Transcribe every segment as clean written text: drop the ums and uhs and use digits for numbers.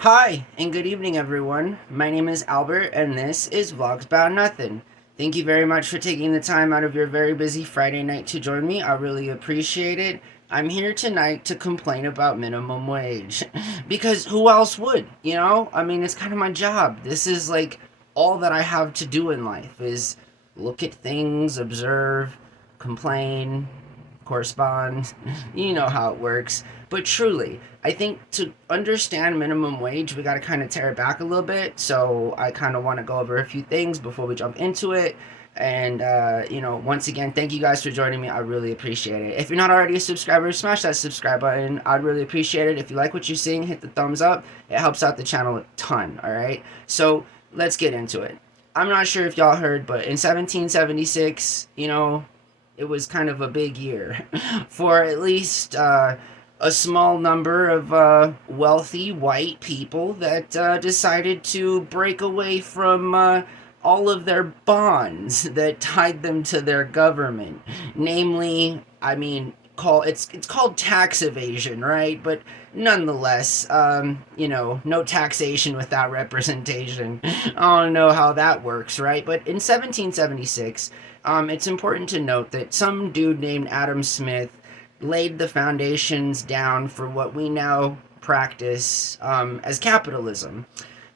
Hi, and good evening, everyone. My name is Albert, and this is Vlogs About Nothing. Thank you very much for taking the time out of your very busy Friday night to join me. I really appreciate it. I'm here tonight to complain about minimum wage. Because who else would, you know? I mean, it's kind of my job. This is like all that I have to do in life is look at things, observe, complain, correspond. You know how it works. But truly, I think to understand minimum wage, we got to kind of tear it back a little bit. So I kind of want to go over a few things before we jump into it. And, once again, thank you guys for joining me. I really appreciate it. If you're not already a subscriber, smash that subscribe button. I'd really appreciate it. If you like what you're seeing, hit the thumbs up. It helps out the channel a ton, all right? So let's get into it. I'm not sure if y'all heard, but in 1776, it was kind of a big year for at least a small number of wealthy white people that decided to break away from all of their bonds that tied them to their government. Namely, it's called tax evasion, right? But nonetheless, no taxation without representation. I don't know how that works, right? But in 1776, it's important to note that some dude named Adam Smith laid the foundations down for what we now practice as capitalism.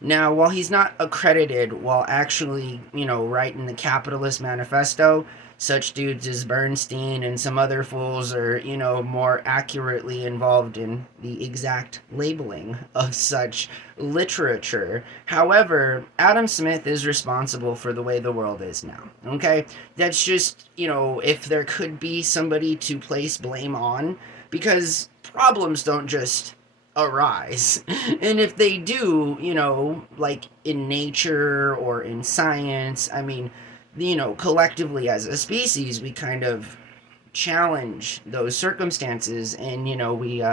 Now, while he's not accredited while actually, writing the Capitalist Manifesto, such dudes as Bernstein and some other fools are, more accurately involved in the exact labeling of such literature. However, Adam Smith is responsible for the way the world is now. Okay? That's just, if there could be somebody to place blame on, because problems don't just arise. And if they do, like in nature or in science, collectively as a species, we kind of challenge those circumstances and, we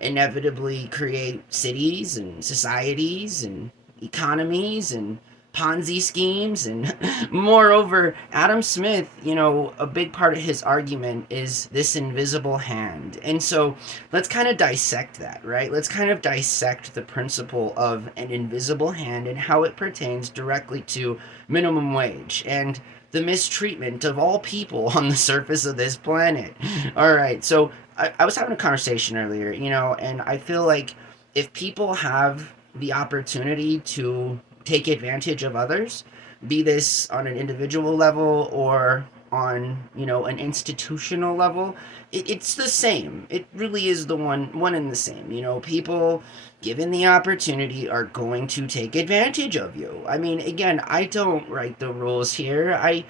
inevitably create cities and societies and economies and Ponzi schemes. And moreover, Adam Smith, a big part of his argument is this invisible hand. And so let's kind of dissect that, right? Let's kind of dissect the principle of an invisible hand and how it pertains directly to minimum wage and the mistreatment of all people on the surface of this planet. All right, so I was having a conversation earlier, and I feel like if people have the opportunity to take advantage of others, be this on an individual level or on an institutional level, it's the same. It really is the one and the same. People given the opportunity are going to take advantage of you. I mean, again, I don't write the rules here. I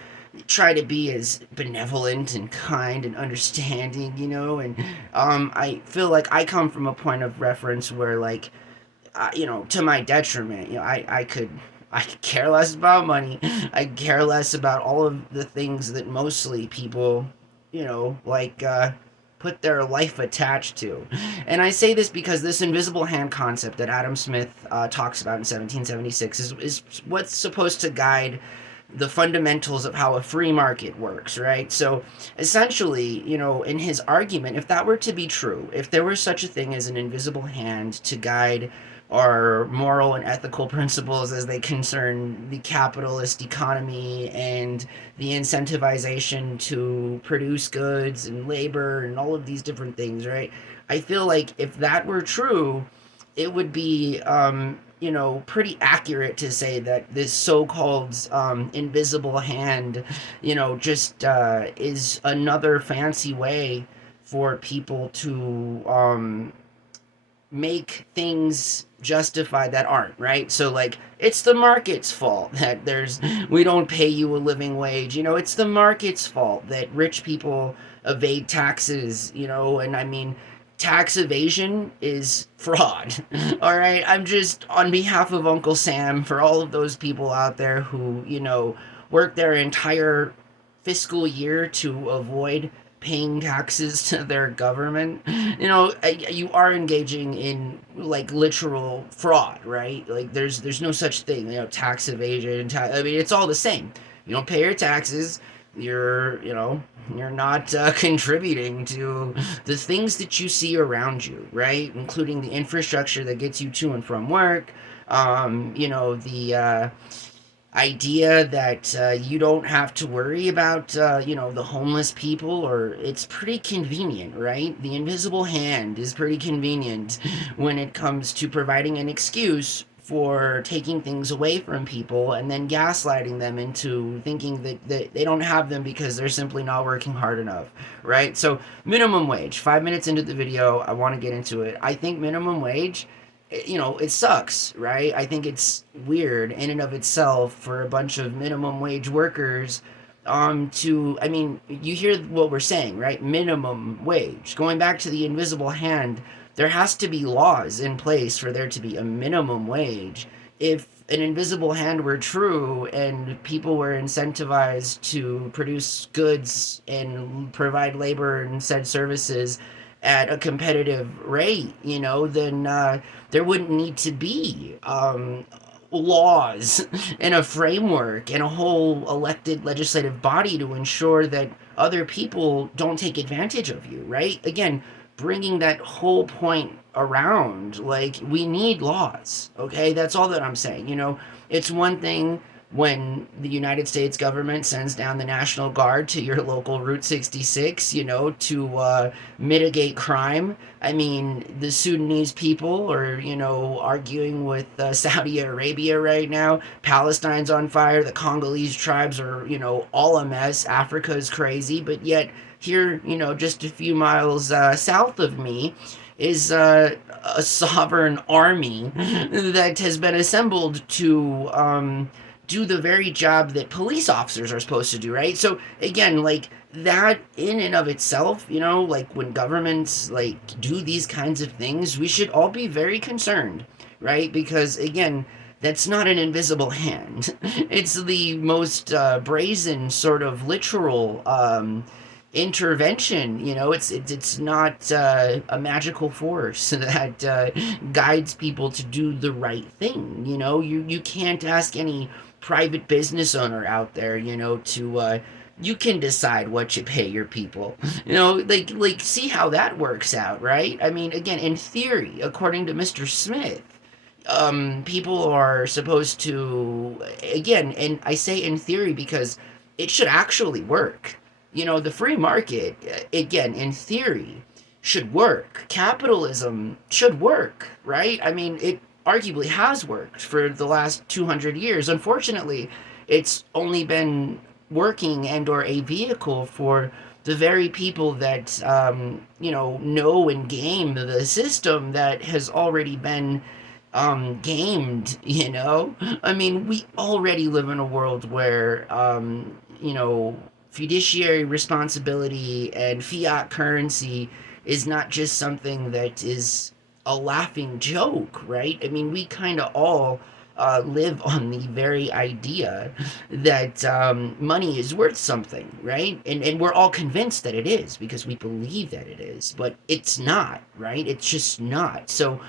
try to be as benevolent and kind and understanding, and I feel like I come from a point of reference where, like, to my detriment, I could care less about money. I care less about all of the things that mostly people, put their life attached to. And I say this because this invisible hand concept that Adam Smith talks about in 1776 is what's supposed to guide the fundamentals of how a free market works, right? So essentially, in his argument, if that were to be true, if there were such a thing as an invisible hand to guide our moral and ethical principles as they concern the capitalist economy and the incentivization to produce goods and labor and all of these different things, right? I feel like if that were true, it would be pretty accurate to say that this so-called invisible hand, just is another fancy way for people to make things justify that aren't, right? So, like, it's the market's fault that we don't pay you a living wage. It's the market's fault that rich people evade taxes, and I mean, tax evasion is fraud. All right, I'm just on behalf of Uncle Sam for all of those people out there who work their entire fiscal year to avoid paying taxes to their government. You are engaging in, like, literal fraud, right? Like, there's no such thing, tax evasion. I mean, it's all the same. You don't pay your taxes, you're You're not contributing to the things that you see around you, right? Including the infrastructure that gets you to and from work. The idea that you don't have to worry about, the homeless people, or it's pretty convenient, right? The invisible hand is pretty convenient when it comes to providing an excuse for taking things away from people and then gaslighting them into thinking that they don't have them because they're simply not working hard enough, right? So, minimum wage, 5 minutes into the video, I want to get into it. I think minimum wage, it sucks, right? I think it's weird in and of itself for a bunch of minimum wage workers you hear what we're saying, right? Minimum wage. Going back to the invisible hand, there has to be laws in place for there to be a minimum wage. If an invisible hand were true and people were incentivized to produce goods and provide labor and said services at a competitive rate, then there wouldn't need to be laws and a framework and a whole elected legislative body to ensure that other people don't take advantage of you, right? Again, bringing that whole point around, like, we need laws, okay? That's all that I'm saying. It's one thing when the United States government sends down the National Guard to your local Route 66, to mitigate crime. I mean, the Sudanese people are, arguing with Saudi Arabia right now. Palestine's on fire. The Congolese tribes are, all a mess. Africa is crazy. But yet, here, just a few miles south of me, is a sovereign army that has been assembled to do the very job that police officers are supposed to do, right? So again, like, that in and of itself, like, when governments like do these kinds of things, we should all be very concerned, right? Because again, that's not an invisible hand. It's the most brazen sort of literal intervention. It's not a magical force that guides people to do the right thing. You can't ask any private business owner out there, to you can decide what you pay your people. Like see how that works out, right? I mean, again, in theory, according to Mr. Smith, people are supposed to, again, and I say in theory because it should actually work. The free market, again, in theory, should work. Capitalism should work, right? I mean, it arguably has worked for the last 200 years. Unfortunately, it's only been working and or a vehicle for the very people that know and game the system that has already been gamed. I mean, we already live in a world where fiduciary responsibility and fiat currency is not just something that is a laughing joke, right? I mean, we kind of all live on the very idea that money is worth something, right? And we're all convinced that it is because we believe that it is, but it's not, right? It's just not. So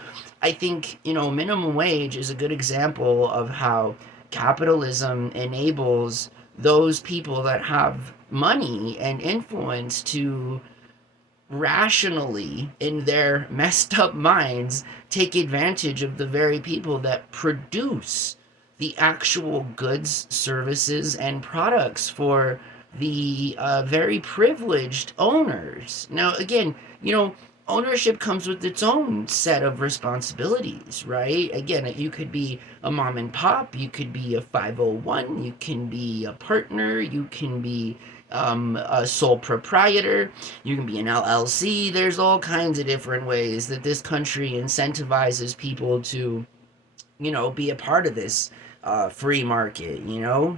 I think, minimum wage is a good example of how capitalism enables those people that have money and influence to rationally, in their messed up minds, take advantage of the very people that produce the actual goods, services, and products for the very privileged owners. Now, again, ownership comes with its own set of responsibilities, right? Again, you could be a mom and pop, you could be a 501, you can be a partner, you can be a sole proprietor, you can be an LLC. There's all kinds of different ways that this country incentivizes people to, be a part of this free market.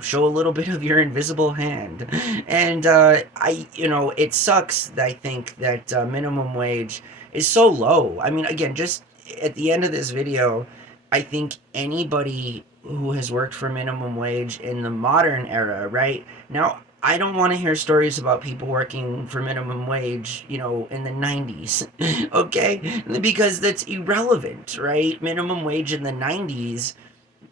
Show a little bit of your invisible hand. And it sucks, I think, that minimum wage is so low. I mean, again, just at the end of this video, I think anybody who has worked for minimum wage in the modern era, right? Now, I don't want to hear stories about people working for minimum wage, in the 90s, okay? Because that's irrelevant, right? Minimum wage in the 90s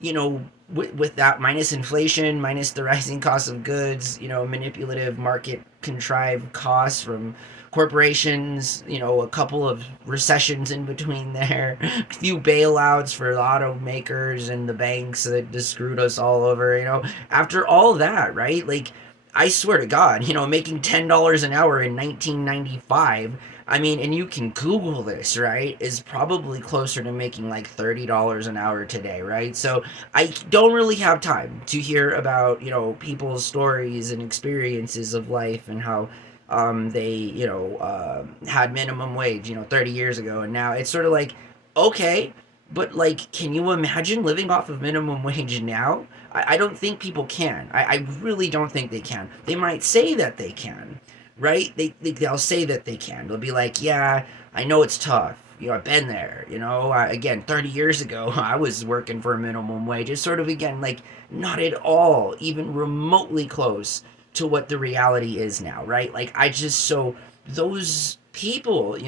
with that, minus inflation, minus the rising cost of goods, manipulative market contrived costs from corporations, a couple of recessions in between there, a few bailouts for automakers and the banks that just screwed us all over, after all that, right? Like, I swear to God, making $10 an hour in 1995, I mean, and you can Google this, right, is probably closer to making like $30 an hour today, right? So I don't really have time to hear about, people's stories and experiences of life and how they, had minimum wage, 30 years ago. And now it's sort of like, okay, but like, can you imagine living off of minimum wage now? I don't think people can. I really don't think they can. They might say that they can, right? They'll say that they can. They'll be like, yeah, I know it's tough. I've been there. Again, 30 years ago, I was working for a minimum wage. It's sort of, again, like, not at all even remotely close to what the reality is now, right? Like, so those people,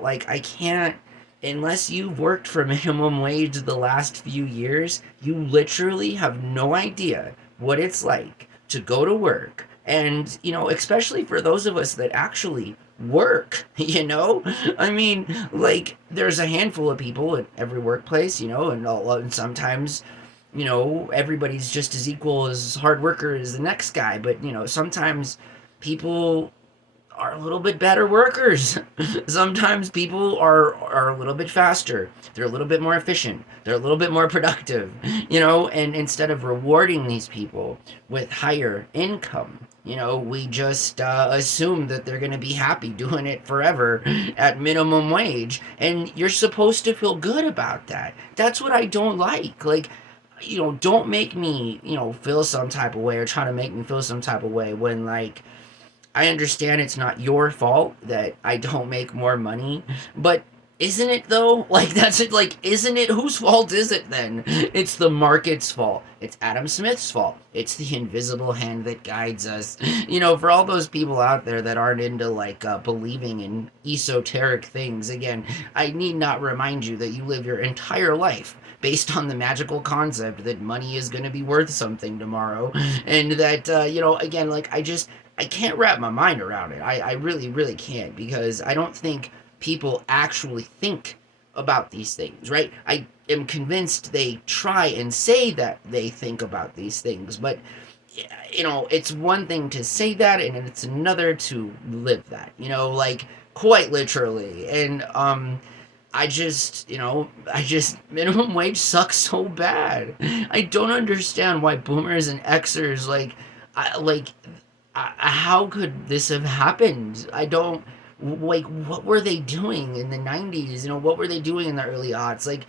like, I can't, unless you've worked for minimum wage the last few years, you literally have no idea what it's like to go to work. And, especially for those of us that actually work, I mean, like, there's a handful of people at every workplace, and sometimes, everybody's just as equal as hard worker as the next guy. But, sometimes people are a little bit better workers. Sometimes people are a little bit faster. They're a little bit more efficient. They're a little bit more productive, and instead of rewarding these people with higher income, we just assume that they're going to be happy doing it forever at minimum wage. And you're supposed to feel good about that. That's what I don't like. Like, don't make me, feel some type of way or try to make me feel some type of way when, like, I understand it's not your fault that I don't make more money, but isn't it though? Like, that's it. Like, isn't it? Whose fault is it then? It's the market's fault. It's Adam Smith's fault. It's the invisible hand that guides us. For all those people out there that aren't into, like, believing in esoteric things, again, I need not remind you that you live your entire life based on the magical concept that money is going to be worth something tomorrow. And that, again, like, I can't wrap my mind around it. I really, really can't, because I don't think people actually think about these things, right? I am convinced they try and say that they think about these things, but, it's one thing to say that, and it's another to live that, like, quite literally. And, minimum wage sucks so bad. I don't understand why boomers and Xers, how could this have happened? I don't, like, what were they doing in the 90s? What were they doing in the early aughts? Like,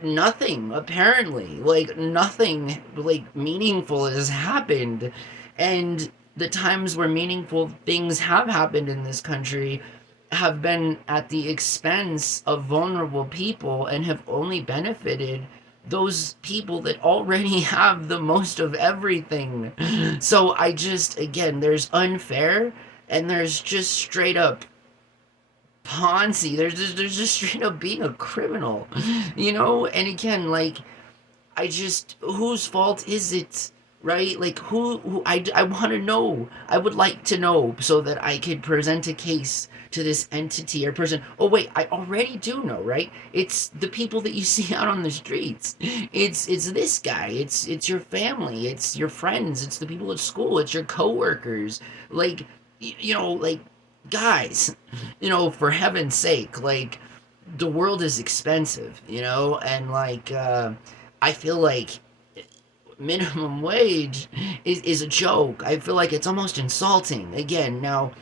nothing, apparently. Like, nothing, like, meaningful has happened. And the times where meaningful things have happened in this country have been at the expense of vulnerable people and have only benefited those people that already have the most of everything. So again, there's unfair and there's just straight up Ponzi. There's just straight up being a criminal, And again, like, whose fault is it? Right? Like, who I want to know. I would like to know so that I could present a case to this entity or person. Oh wait, I already do know, right? It's the people that you see out on the streets. It's this guy. It's your family. It's your friends. It's the people at school. It's your coworkers. Like, like, guys, for heaven's sake, like, the world is expensive, and, like, I feel like minimum wage is a joke. I feel like it's almost insulting. Again, now,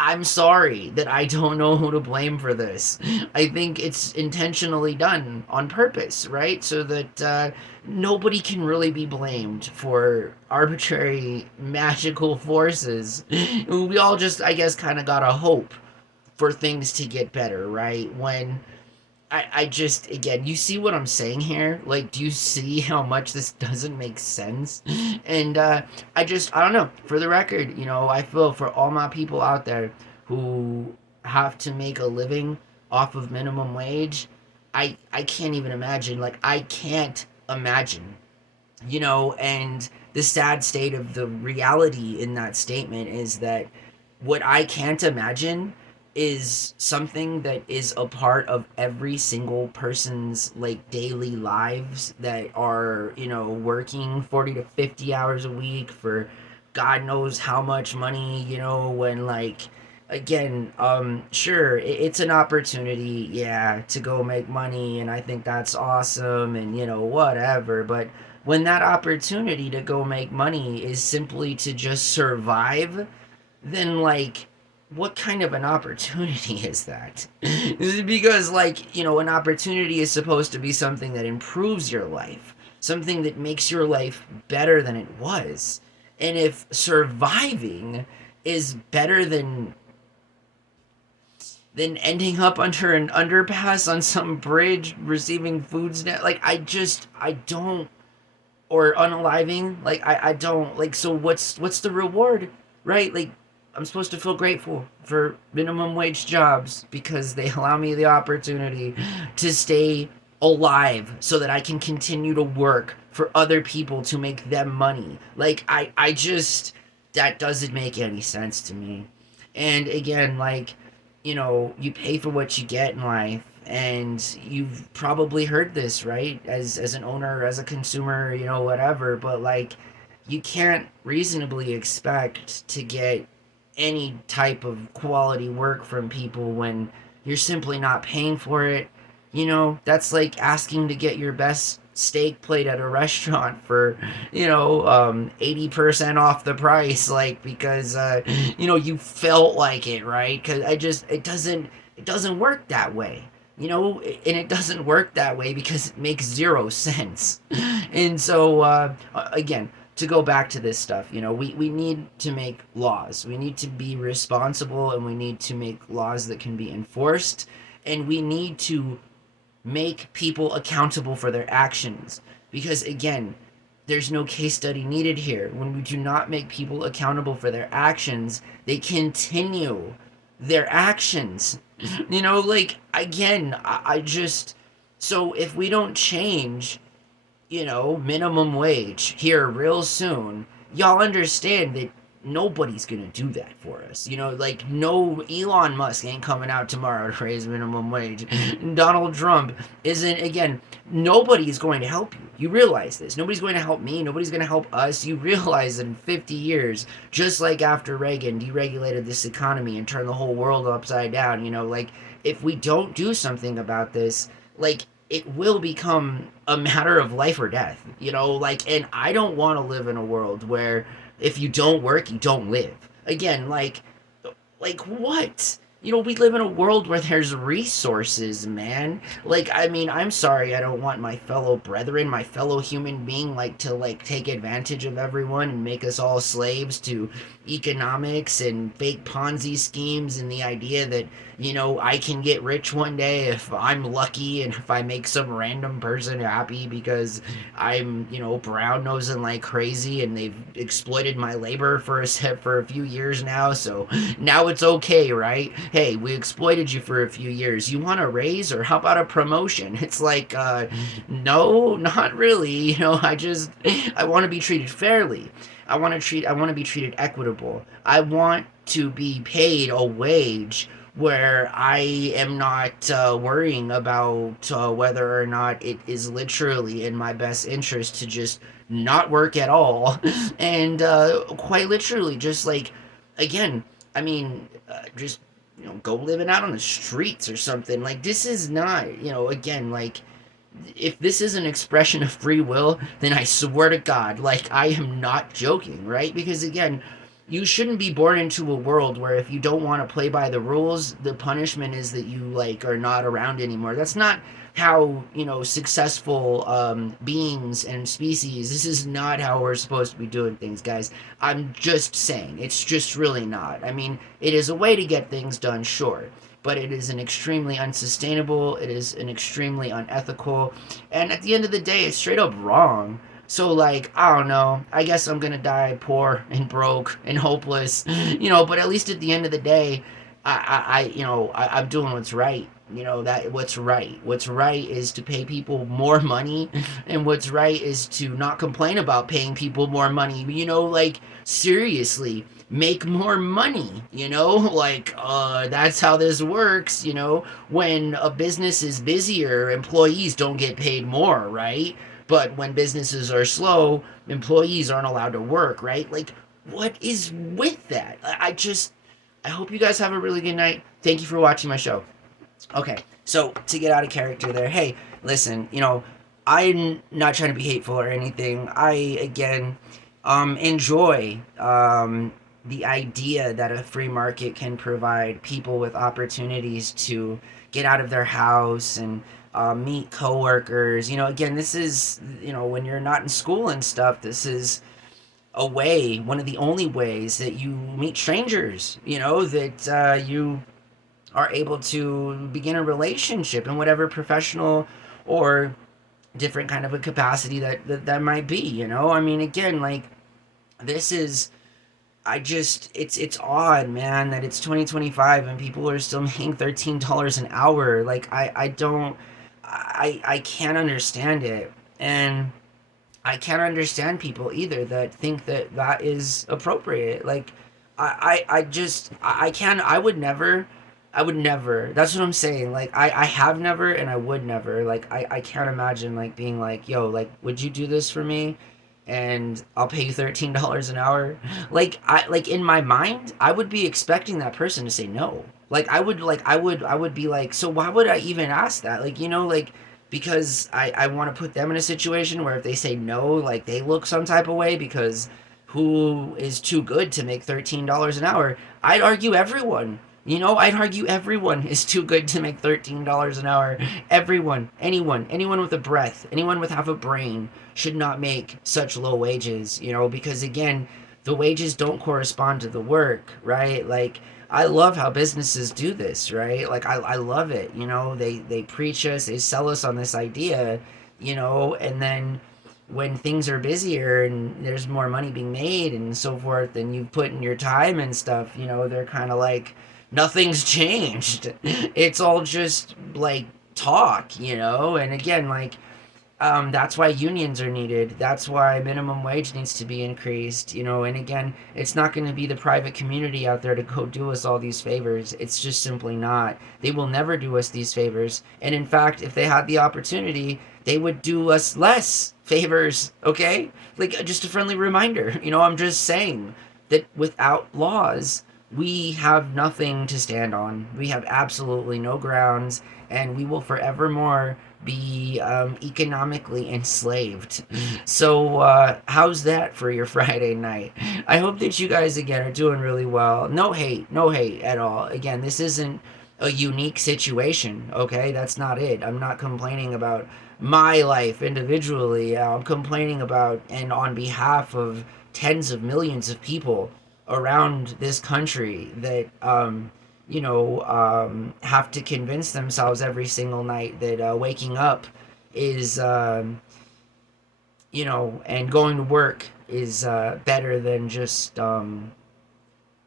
I'm sorry that I don't know who to blame for this. I think it's intentionally done on purpose, right? So that nobody can really be blamed for arbitrary magical forces. We all just, I guess, kind of gotta hope for things to get better, right? When I just, again, you see what I'm saying here? Like, do you see how much this doesn't make sense? And I don't know. For the record, I feel for all my people out there who have to make a living off of minimum wage, I can't even imagine. Like, I can't imagine, and the sad state of the reality in that statement is that what I can't imagine is something that is a part of every single person's like daily lives that are, working 40 to 50 hours a week for God knows how much money, when like again, sure, it's an opportunity, yeah, to go make money, and I think that's awesome, and whatever. But when that opportunity to go make money is simply to just survive, then like what kind of an opportunity is that? Because like, an opportunity is supposed to be something that improves your life, something that makes your life better than it was. And if surviving is better than ending up under an underpass on some bridge receiving food like I don't, or unaliving, like I don't like, so what's the reward, right? Like I'm supposed to feel grateful for minimum wage jobs because they allow me the opportunity to stay alive so that I can continue to work for other people to make them money. Like I just, that doesn't make any sense to me. And again, like, you pay for what you get in life, and you've probably heard this, right? As an owner, as a consumer, whatever, but like you can't reasonably expect to get any type of quality work from people when you're simply not paying for it. That's like asking to get your best steak plate at a restaurant for 80% off the price, like because you felt like it, right? Because it doesn't work that way, and it doesn't work that way because it makes zero sense. And so again, to go back to this stuff, we need to make laws. We need to be responsible, and we need to make laws that can be enforced, and we need to make people accountable for their actions. Because again, there's no case study needed here. When we do not make people accountable for their actions, they continue their actions. Like again, I just, so if we don't change, minimum wage here real soon, y'all understand that nobody's gonna do that for us. Like no, Elon Musk ain't coming out tomorrow to raise minimum wage. Donald Trump isn't, again, nobody's going to help you. You realize this. Nobody's going to help me. Nobody's going to help us. You realize that in 50 years, just like after Reagan deregulated this economy and turned the whole world upside down, like if we don't do something about this, like it will become a matter of life or death, like, and I don't want to live in a world where if you don't work, you don't live. Again, like what? We live in a world where there's resources, man. Like, I mean, I'm sorry, I don't want my fellow brethren, my fellow human being, like, to, like, take advantage of everyone and make us all slaves to economics and fake Ponzi schemes and the idea that, I can get rich one day if I'm lucky and if I make some random person happy because I'm, brown nosing like crazy and they've exploited my labor for a few years now, so now it's okay, right? Hey, we exploited you for a few years. You want a raise, or how about a promotion? It's like, no, not really. I want to be treated fairly. I want to be treated equitable. I want to be paid a wage where I am not worrying about whether or not it is literally in my best interest to just not work at all. And quite literally, just like, again, I mean, just, go living out on the streets or something. Like, this is not, again, like, if this is an expression of free will, then I swear to God, like, I am not joking, right? Because again, you shouldn't be born into a world where if you don't want to play by the rules, the punishment is that you, like, are not around anymore. That's not how, successful beings and species, this is not how we're supposed to be doing things, guys. I'm just saying, it's just really not. I mean, it is a way to get things done, sure, but it is an extremely unsustainable, it is an extremely unethical, and at the end of the day, it's straight up wrong. So, like, I don't know, I guess I'm gonna die poor and broke and hopeless, but at least at the end of the day, I'm doing what's right. that what's right is to pay people more money, and what's right is to not complain about paying people more money. Like, seriously, make more money. Like, that's how this works. When a business is busier, employees don't get paid more, right? But when businesses are slow, employees aren't allowed to work, right? Like, what is with that? I hope you guys have a really good night. Thank you for watching my show. Okay, so to get out of character there, hey, listen, I'm not trying to be hateful or anything. I, again, enjoy the idea that a free market can provide people with opportunities to get out of their house and meet coworkers. Again, this is, when you're not in school and stuff, this is one of the only ways that you meet strangers, that you are able to begin a relationship in whatever professional or different kind of a capacity that might be. I mean, again, like, this is, it's odd, man, that it's 2025 and people are still making $13 an hour. Like, I don't, I can't understand it. And I can't understand people either that think that that is appropriate. Like, I can't, I would never, that's what I'm saying. Like, I have never, and I would never. Like, I can't imagine, like, being like, yo, like, would you do this for me? And I'll pay you $13 an hour. Like, in my mind, I would be expecting that person to say no. Like, I would be like, so why would I even ask that? Like, like, because I want to put them in a situation where if they say no, like, they look some type of way, because who is too good to make $13 an hour? I'd argue everyone. I'd argue everyone is too good to make $13 an hour. Everyone, anyone with a breath, anyone with half a brain should not make such low wages, because, again, the wages don't correspond to the work, right? Like, I love how businesses do this, right? Like, I love it. They preach us, they sell us on this idea, and then when things are busier and there's more money being made and so forth, and you put in your time and stuff, they're kind of like, nothing's changed. It's all just, like, talk, and again, like, that's why unions are needed. That's why minimum wage needs to be increased, and again, it's not going to be the private community out there to go do us all these favors. It's just simply not. They will never do us these favors. And in fact, if they had the opportunity, they would do us less favors, okay? Like, just a friendly reminder. I'm just saying that without laws, we have nothing to stand on. We have absolutely no grounds, and we will forevermore be economically enslaved. So, how's that for your Friday night? I hope that you guys, again, are doing really well. No hate at all. Again, this isn't a unique situation, okay? That's not it. I'm not complaining about my life individually. I'm complaining about and on behalf of tens of millions of people around this country that have to convince themselves every single night that waking up is and going to work is better than just finding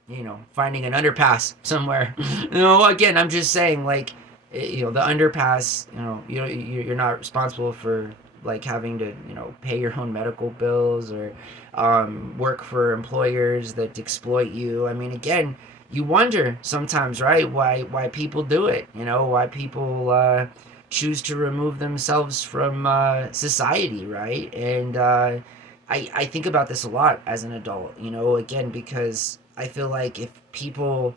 an underpass somewhere. Again, I'm just saying, like, the underpass, you're not responsible for, like, having to pay your own medical bills or work for employers that exploit you. I mean, again, you wonder sometimes, right, why people do it, why people choose to remove themselves from society, right? And I think about this a lot as an adult, again, because I feel like if people,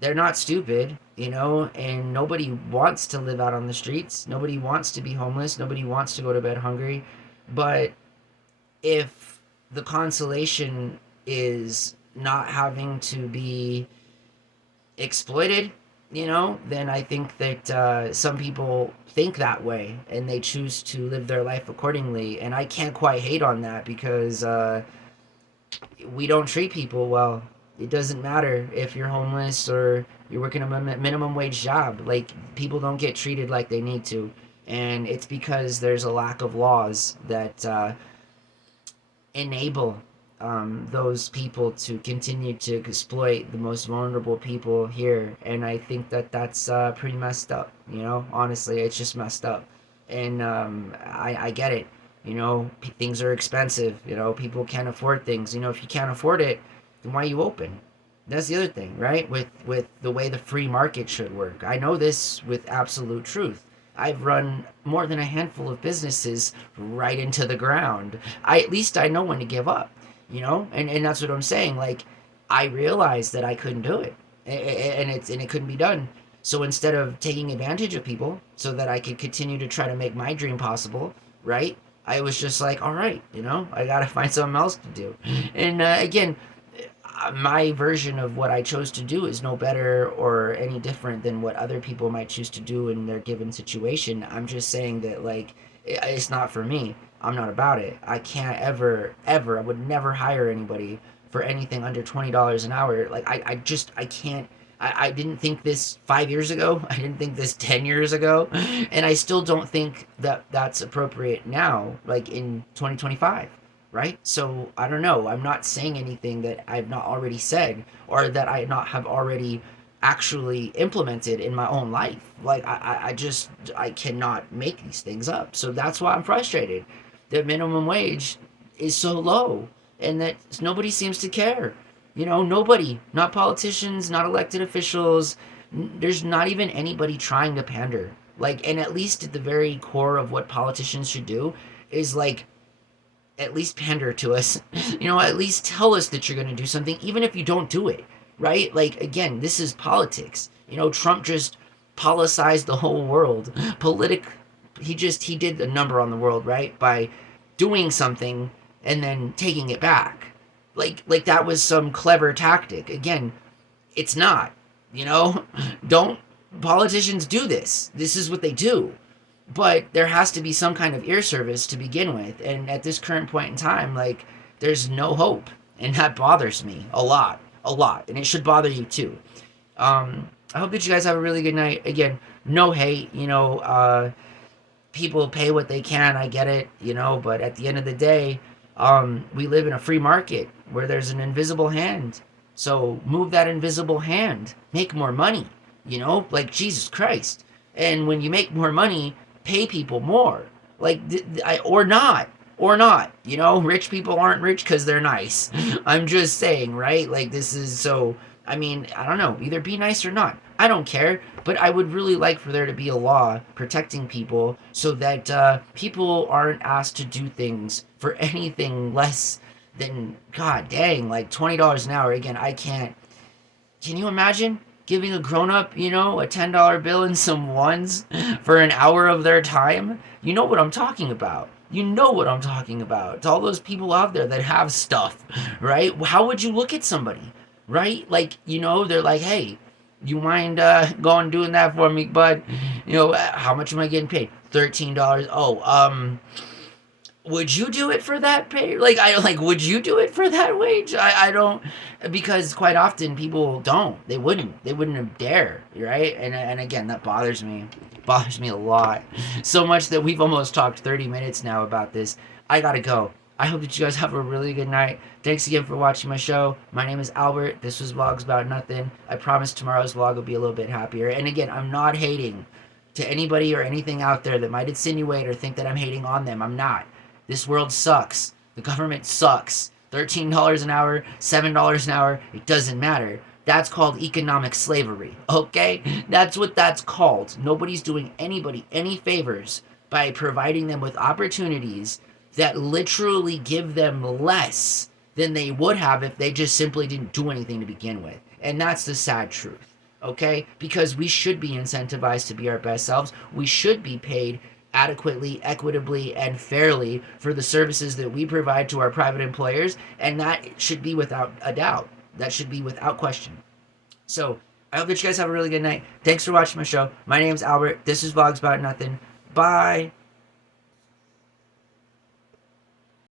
they're not stupid, and nobody wants to live out on the streets. Nobody wants to be homeless. Nobody wants to go to bed hungry. But if the consolation is not having to be exploited, then I think that some people think that way and they choose to live their life accordingly. And I can't quite hate on that because we don't treat people well. It doesn't matter if you're homeless or you're working a minimum wage job. Like, people don't get treated like they need to. And it's because there's a lack of laws that enable those people to continue to exploit the most vulnerable people here, and I think that that's pretty messed up. Honestly, it's just messed up, and I get it. Things are expensive. People can't afford things. If you can't afford it, then why you open? That's the other thing, right? With the way the free market should work. I know this with absolute truth. I've run more than a handful of businesses right into the ground. At least I know when to give up, and that's what I'm saying. Like, I realized that I couldn't do it, and it couldn't be done. So instead of taking advantage of people so that I could continue to try to make my dream possible, right? I was just like, all right, I gotta find something else to do. And again, my version of what I chose to do is no better or any different than what other people might choose to do in their given situation. I'm just saying that, like, it's not for me. I'm not about it. I can't ever, I would never hire anybody for anything under $20 an hour. Like, I can't. I didn't think this 5 years ago. I didn't think this 10 years ago. And I still don't think that that's appropriate now, like in 2025. Right? So I don't know. I'm not saying anything that I've not already said or that I not have already actually implemented in my own life. Like, I cannot make these things up. So that's why I'm frustrated. The minimum wage is so low and that nobody seems to care. Nobody, not politicians, not elected officials. There's not even anybody trying to pander. Like, and at least at the very core of what politicians should do is, like, at least pander to us. At least tell us that you're going to do something, even if you don't do it, right? Like, again, this is politics. Trump just politicized the whole world. He did a number on the world, right? By doing something and then taking it back. Like that was some clever tactic. Again, it's not, don't politicians do this. This is what they do. But there has to be some kind of ear service to begin with. And at this current point in time, like, there's no hope. And that bothers me a lot. And it should bother you too. I hope that you guys have a really good night. Again, no hate, people pay what they can. I get it, but at the end of the day, we live in a free market where there's an invisible hand. So move that invisible hand. Make more money, like Jesus Christ. And when you make more money, pay people more, like or not, rich people aren't rich because they're nice. I'm just saying, right? Like, this is so, I mean, I don't know, either be nice or not, I don't care, but I would really like for there to be a law protecting people so that people aren't asked to do things for anything less than, god dang, like $20 an hour. Again, I can't. Can you imagine giving a grown-up, a $10 bill and some ones for an hour of their time? You know what I'm talking about. To all those people out there that have stuff, right? How would you look at somebody, right? Like, they're like, hey, you mind going doing that for me, bud? How much am I getting paid? $13. Oh, would you do it for that pay? Would you do it for that wage? I don't, because quite often people don't. They wouldn't dare, right? And again, that bothers me. Bothers me a lot. So much that we've almost talked 30 minutes now about this. I gotta go. I hope that you guys have a really good night. Thanks again for watching my show. My name is Albert. This was Vlogs About Nothing. I promise tomorrow's vlog will be a little bit happier. And again, I'm not hating to anybody or anything out there that might insinuate or think that I'm hating on them. I'm not. This world sucks. The government sucks. $13 an hour, $7 an hour, it doesn't matter. That's called economic slavery, okay? That's what that's called. Nobody's doing anybody any favors by providing them with opportunities that literally give them less than they would have if they just simply didn't do anything to begin with. And that's the sad truth, okay? Because we should be incentivized to be our best selves. We should be paid adequately, equitably, and fairly for the services that we provide to our private employers, and that should be without a doubt. That should be without question. So, I hope that you guys have a really good night. Thanks for watching my show. My name's Albert. This is Vlogs About Nothing. Bye.